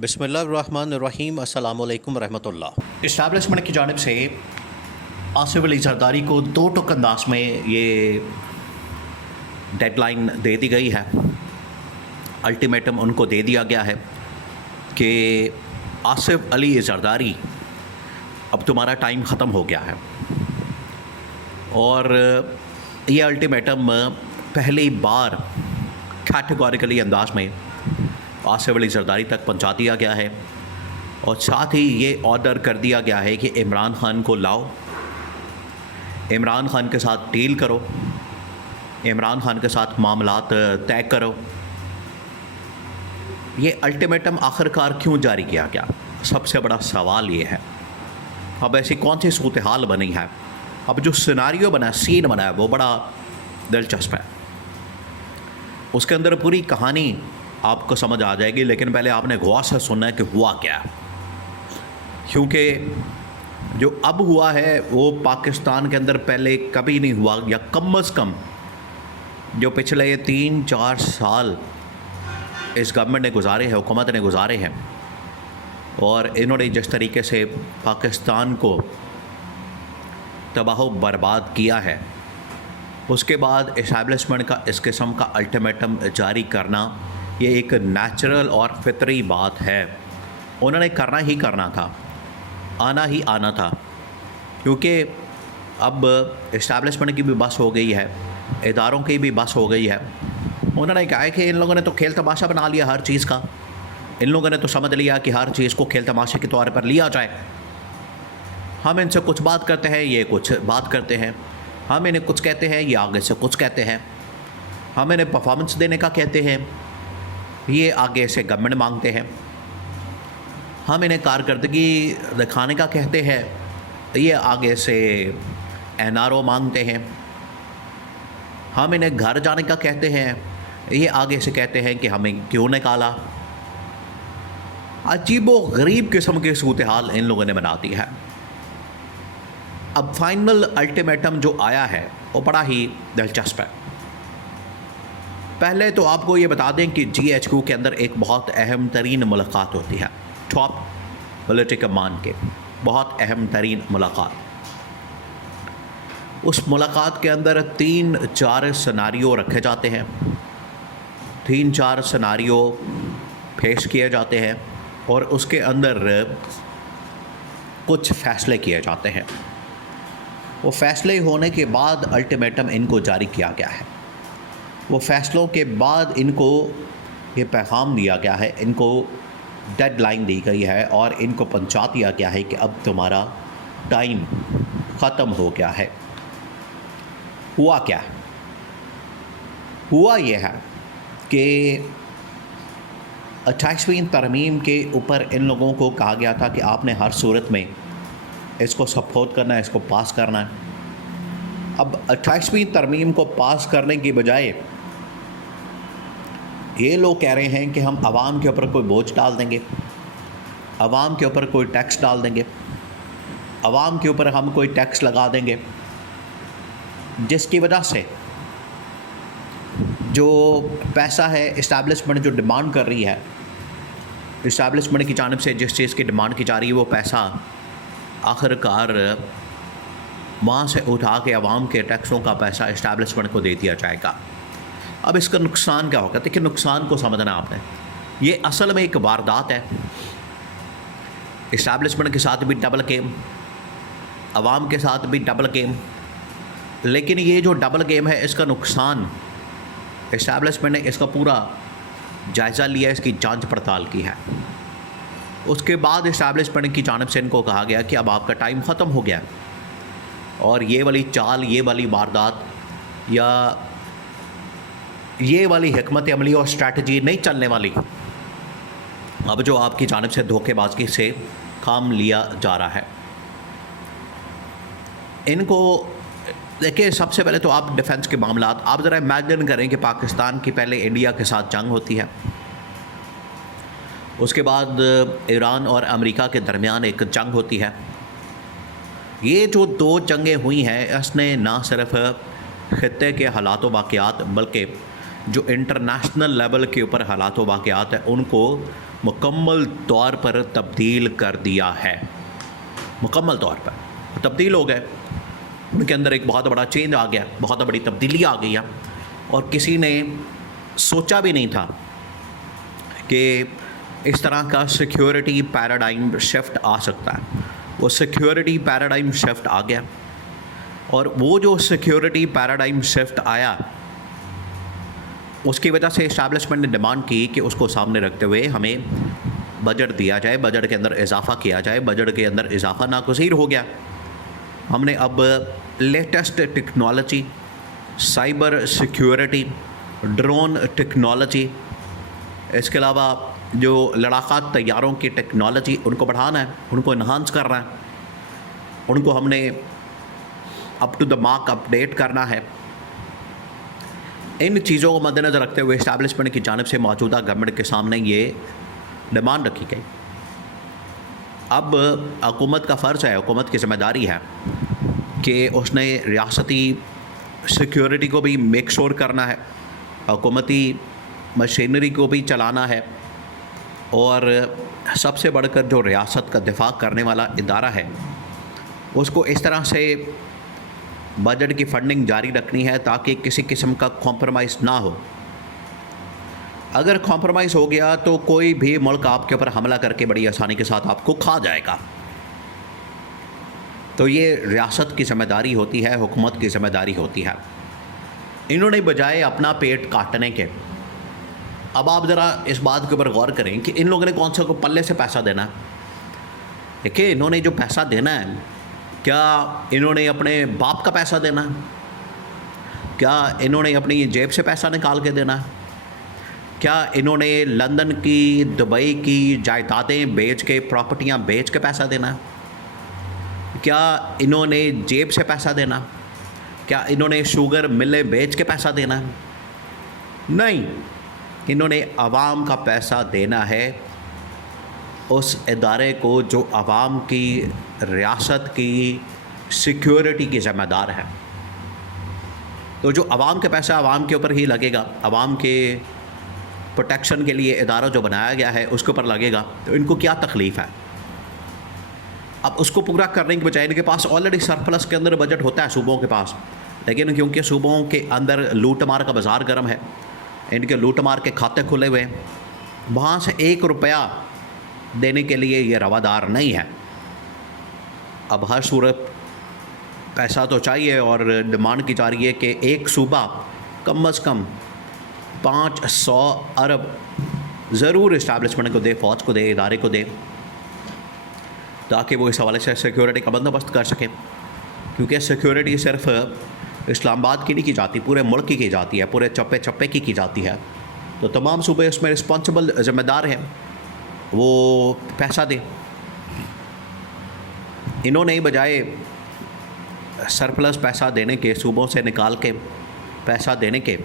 बिस्मिल्लाहिर्रहमानिर्रहीम अस्सलामु अलैकुम रहमतुल्लाह। इस्टेब्लिशमेंट की जानिब से आसिफ अली जरदारी को 2 टोक अंदाज में ये डेडलाइन दे दी गई है। अल्टीमेटम उनको दे दिया गया है कि आसिफ अली जरदारी अब तुम्हारा टाइम ख़त्म हो गया है। और ये अल्टीमेटम पहली बार कैटेगोरिकली अंदाज में आसिफ अली जरदारी तक पहुंचा दिया गया है और साथ ही ये ऑर्डर कर दिया गया है कि इमरान ख़ान को लाओ, इमरान ख़ान के साथ डील करो, इमरान ख़ान के साथ मामलात तय करो। ये अल्टीमेटम आखिरकार क्यों जारी किया गया, सबसे बड़ा सवाल ये है। अब ऐसी कौन सी सूरत हाल बनी है, अब जो सिनारियो बना है, सीन बना है, वो बड़ा दिलचस्प है। उसके अंदर पूरी कहानी आपको समझ आ जाएगी, लेकिन पहले आपने गौर से सुनना है कि हुआ क्या है। क्योंकि जो अब हुआ है वो पाकिस्तान के अंदर पहले कभी नहीं हुआ, या कम अज़ कम जो पिछले 3-4 साल इस गवर्नमेंट ने गुजारे हैं, हुकूमत ने गुजारे हैं, और इन्होंने जिस तरीके से पाकिस्तान को तबाह बर्बाद किया है, उसके बाद इस्टेब्लिशमेंट का इस किस्म का अल्टीमेटम जारी करना ये एक नेचुरल और फितरी बात है। उन्होंने करना ही करना था, आना ही आना था, क्योंकि अब इस्टेब्लिशमेंट की भी बस हो गई है, इदारों की भी बस हो गई है। उन्होंने कहा है कि इन लोगों ने तो खेल तमाशा बना लिया हर चीज़ का, इन लोगों ने तो समझ लिया कि हर चीज़ को खेल तमाशे के तौर पर लिया जाए। हम इनसे कुछ बात करते हैं, ये कुछ बात करते हैं, हम इन्हें कुछ कहते हैं, ये आगे से कुछ कहते हैं, हम इन्हें परफॉर्मेंस देने का कहते हैं, ये आगे से गवर्नमेंट मांगते हैं, हम इन्हें कारकर्दगी दिखाने का कहते हैं, ये आगे से एनआरओ मांगते हैं, हम इन्हें घर जाने का कहते हैं, ये आगे से कहते हैं कि हमें क्यों निकाला। अजीबो गरीब किस्म की सूरत हाल इन लोगों ने बना दी है। अब फाइनल अल्टीमेटम जो आया है वो बड़ा ही दिलचस्प है। पहले तो आपको ये बता दें कि GHQ के अंदर एक बहुत अहम तरीन मुलाकात होती है, टॉप पॉलिटिकल कमान के बहुत अहम तरीन मुलाकात। उस मुलाकात के अंदर 3-4 सिनारियो रखे जाते हैं, 3-4 सिनारियो पेश किए जाते हैं, और उसके अंदर कुछ फ़ैसले किए जाते हैं। वो फ़ैसले होने के बाद अल्टीमेटम इनको जारी किया गया है। वो फ़ैसलों के बाद इनको ये पैगाम दिया गया है, इनको डेडलाइन दी गई है और इनको पहुंचा दिया गया है कि अब तुम्हारा टाइम ख़त्म हो गया है। हुआ क्या है? हुआ ये है कि 28वीं तरमीम के ऊपर इन लोगों को कहा गया था कि आपने हर सूरत में इसको सपोर्ट करना है, इसको पास करना है। अब 28वीं तरमीम को पास करने की बजाय ये लोग कह रहे हैं कि हम आवाम के ऊपर कोई बोझ डाल देंगे, आवाम के ऊपर कोई टैक्स डाल देंगे, आवाम के ऊपर हम कोई टैक्स लगा देंगे, जिसकी वजह से जो पैसा है इस्टेब्लिशमेंट जो डिमांड कर रही है, इस्टेब्लिशमेंट की जानिब से जिस चीज़ की डिमांड की जा रही है, वो पैसा आखिरकार वहाँ से उठा के आवाम के टैक्सों का पैसा इस्टेब्लिशमेंट को दे दिया जाएगा। अब इसका नुकसान क्या होगा? देखिए, नुकसान को समझना आपने, ये असल में एक वारदात है। इस्टेब्लिशमेंट के साथ भी डबल गेम, आवाम के साथ भी डबल गेम, लेकिन ये जो डबल गेम है इसका नुकसान इस्टेब्लिशमेंट ने इसका पूरा जायज़ा लिया, इसकी जांच पड़ताल की है। उसके बाद इस्टेब्लिशमेंट की जानिब से इनको कहा गया कि अब आपका टाइम ख़त्म हो गया और ये वाली चाल, ये वाली वारदात या ये वाली हिकमत अमली और स्ट्रैटेजी नहीं चलने वाली। अब जो आपकी जानिब से धोखेबाजी से काम लिया जा रहा है, इनको देखिए, सबसे पहले तो आप डिफेंस के मामलात आप ज़रा इमेजिन करें कि पाकिस्तान की पहले इंडिया के साथ जंग होती है, उसके बाद ईरान और अमेरिका के दरमियान एक जंग होती है। ये जो 2 जंगें हुई हैं, इसने ना सिर्फ ख़ित्ते के हालात वाक़यात बल्कि जो इंटरनेशनल लेवल के ऊपर हालात वाक़यात हैं उनको मुकम्मल तौर पर तब्दील कर दिया है। मुकम्मल तौर पर तब्दील हो गए, उनके अंदर एक बहुत बड़ा चेंज आ गया, बहुत बड़ी तब्दीली आ गई है। और किसी ने सोचा भी नहीं था कि इस तरह का सिक्योरिटी पैराडाइम शिफ्ट आ सकता है। वो सिक्योरिटी पैराडाइम शिफ्ट आ गया, और वो जो सिक्योरिटी पैराडाइम शिफ्ट आया, उसकी वजह से इस्टेब्लिशमेंट ने डिमांड की कि उसको सामने रखते हुए हमें बजट दिया जाए, बजट के अंदर इजाफ़ा किया जाए। बजट के अंदर इजाफ़ा नागज़ीर हो गया। हमने अब latest technology, cyber security, drone technology, इसके अलावा जो लड़ाका तैयारों की टेक्नोलॉजी, उनको बढ़ाना है, उनको इन्हांस करना है, उनको हमने up to the mark update करना है। इन चीज़ों को मद्देनज़र रखते हुए इस्टेब्लिशमेंट की जानिब से मौजूदा गवर्नमेंट के सामने ये डिमांड रखी गई। अब हुकूमत का फ़र्ज़ है, हुकूमत की ज़िम्मेदारी है कि उसने रियासती सिक्योरिटी को भी मेक श्योर करना है, हुकूमती मशीनरी को भी चलाना है, और सबसे बढ़कर जो रियासत का दिफा करने वाला इदारा है उसको इस तरह से बजट की फंडिंग जारी रखनी है ताकि किसी किस्म का कॉम्प्रोमाइज़ ना हो। अगर कॉम्प्रोमाइज़ हो गया तो कोई भी मुल्क आपके ऊपर हमला करके बड़ी आसानी के साथ आपको खा जाएगा। तो ये रियासत की ज़िम्मेदारी होती है, हुकूमत की ज़िम्मेदारी होती है। इन्होंने बजाय अपना पेट काटने के, अब आप ज़रा इस बात के ऊपर गौर करें कि इन लोगों ने कौन सा को पल्ले से पैसा देना है। देखिए, इन्होंने जो पैसा देना है, क्या इन्होंने अपने बाप का पैसा देना है? क्या इन्होंने अपनी जेब से पैसा निकाल के देना है? क्या इन्होंने लंदन की, दुबई की जायदादें बेच के, प्रॉपर्टियां बेच के पैसा देना है? क्या इन्होंने जेब से पैसा देना? क्या इन्होंने शुगर मिलें बेच के पैसा देना है? नहीं, इन्होंने आवाम का पैसा देना है उस इदारे को जो आवाम की, रियासत की सिक्योरिटी की ज़िम्मेदार है। तो जो आवाम का पैसा आवाम के ऊपर ही लगेगा, आवाम के प्रोटेक्शन के लिए इदारा जो बनाया गया है उसके ऊपर लगेगा, तो इनको क्या तकलीफ़ है? अब उसको पूरा करने के बजाय इनके पास ऑलरेडी सरप्लस के अंदर बजट होता है सूबों के पास, लेकिन क्योंकि सूबों के अंदर लूट मार का बाज़ार गर्म है, इनके लूट मार के खाते खुले हुए हैं, वहाँ से 1 रुपया देने के लिए ये रवादार नहीं है। अब हर सूरत पैसा तो चाहिए, और डिमांड की जा रही है कि एक सूबा कम अज़ कम 500 अरब ज़रूर इस्टेब्लिशमेंट को दे, फ़ौज को दे, इदारे को दे, ताकि वो इस हवाले से सिक्योरिटी का बंदोबस्त कर सकें। क्योंकि सिक्योरिटी सिर्फ इस्लामाबाद की नहीं की जाती, पूरे मुल्क की जाती है, पूरे चप्पे चप्पे की जाती है। तो तमाम सूबे उसमें रिस्पॉन्सिबल ज़िम्मेदार हैं, वो पैसा दें। इन्होंने बजाय सरप्लस पैसा देने के, सूबों से निकाल के पैसा देने के,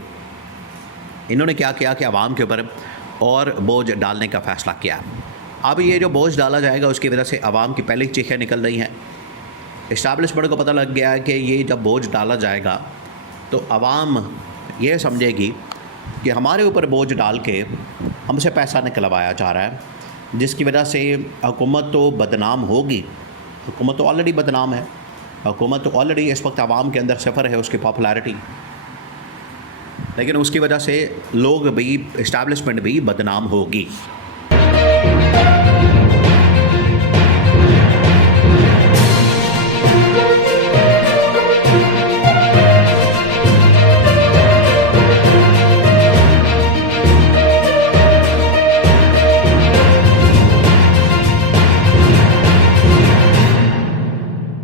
इन्होंने क्या किया कि आवाम के ऊपर और बोझ डालने का फ़ैसला किया। अब ये जो बोझ डाला जाएगा उसकी वजह से आवाम की पहले चीखें निकल रही हैं। इस्टेब्लिशमेंट को पता लग गया है कि ये जब बोझ डाला जाएगा तो आवाम ये समझेगी कि हमारे ऊपर बोझ डाल के हमसे पैसा निकलवाया जा रहा है, जिसकी वजह से हुकूमत तो बदनाम होगी। हुकूमत तो ऑलरेडी बदनाम है, हुकूमत तो ऑलरेडी इस वक्त आवाम के अंदर सफ़र है उसकी पॉपुलैरिटी, लेकिन उसकी वजह से लोग भी, इस्टेब्लिशमेंट भी बदनाम होगी।